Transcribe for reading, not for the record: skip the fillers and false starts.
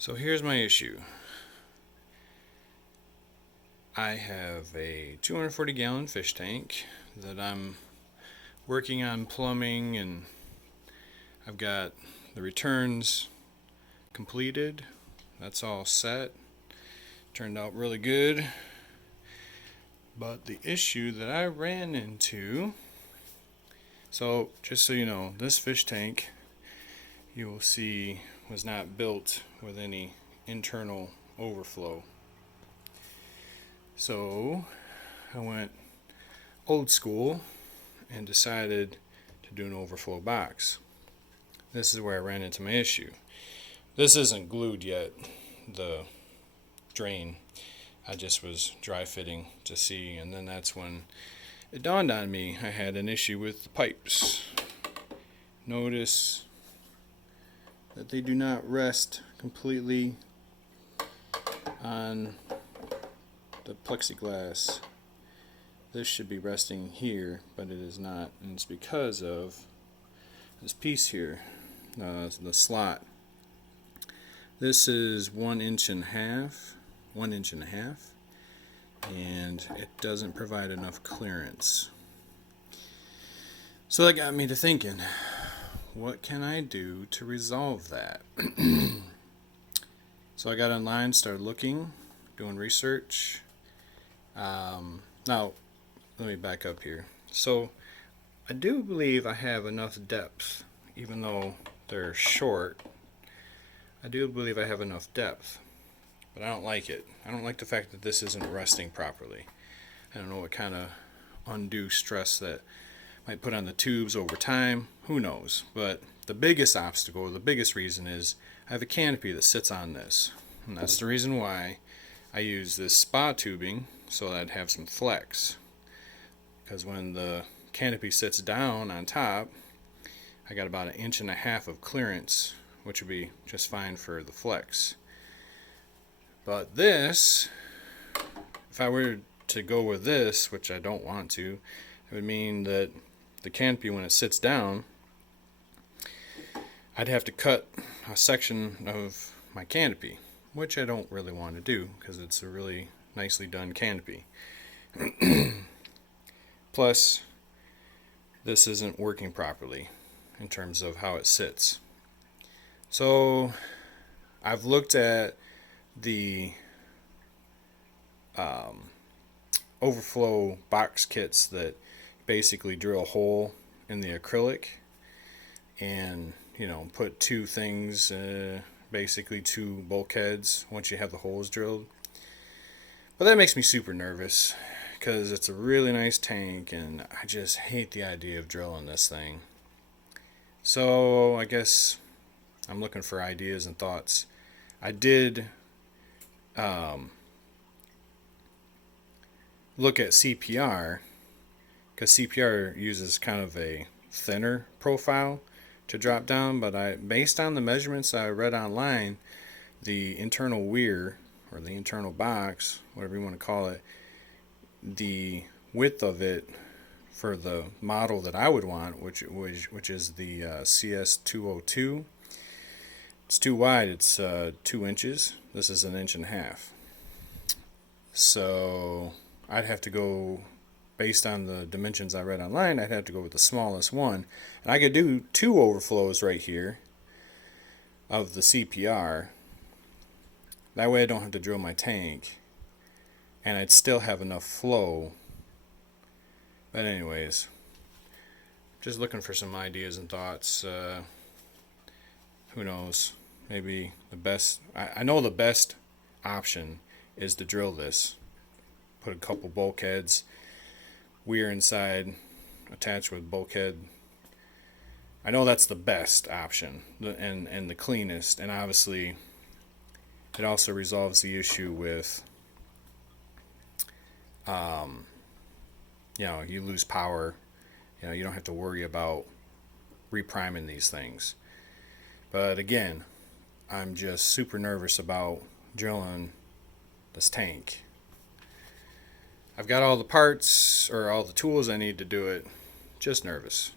So here's my issue. I have a 240-gallon fish tank that I'm working on plumbing, and I've got the returns completed. That's all set. Turned out really good. But the issue that I ran into, so just so you know, this fish tank you will see was not built with any internal overflow. So I went old school and decided to do an overflow box. This is where I ran into my issue. This isn't glued yet, the drain. I just was dry fitting to see, and then that's when it dawned on me I had an issue with the pipes. Notice that they do not rest completely on the plexiglass. This should be resting here, but it is not, and it's because of this piece here, the slot. This is 1 inch and a half, and it doesn't provide enough clearance. So that got me to thinking, what can I do to resolve that? So I got online, started looking, doing research. Now, let me back up here. So I do believe I have enough depth, even though they're short. I do believe I have enough depth, but I don't like it. I don't like the fact that this isn't resting properly. I don't know what kind of undue stress that might put on the tubes over time. Who knows? But the biggest obstacle, the biggest reason is I have a canopy that sits on this. And that's the reason why I use this spa tubing, so that I'd have some flex. Because when the canopy sits down on top, I got about 1.5 inches of clearance, which would be just fine for the flex. But this, if I were to go with this, which I don't want to, it would mean that the canopy, when it sits down, I'd have to cut a section of my canopy, which I don't really want to do because it's a really nicely done canopy. Plus, this isn't working properly in terms of how it sits. So I've looked at the overflow box kits that basically drill a hole in the acrylic and put two things, basically two bulkheads once you have the holes drilled. But that makes me super nervous because it's a really nice tank and I just hate the idea of drilling this thing. So I guess I'm looking for ideas and thoughts. I did look at CPR, because CPR uses kind of a thinner profile to drop down, but based on the measurements I read online, the internal weir, or the internal box, whatever you want to call it, the width of it for the model that I would want, which is the CS202, it's too wide. It's 2 inches. This is 1.5 inches. So I'd have to go, based on the dimensions I read online, I'd have to go with the smallest one. And I could do 2 overflows right here of the CPR. That way I don't have to drill my tank, and I'd still have enough flow. But anyways, just looking for some ideas and thoughts. Who knows? Maybe the best, I know the best option is to drill this. Put a couple bulkheads, weir inside, attached with bulkhead. I know that's the best option and the cleanest, and obviously it also resolves the issue with you lose power. You don't have to worry about repriming these things. But again, I'm just super nervous about drilling this tank. I've got all the parts or all the tools I need to do it, just nervous.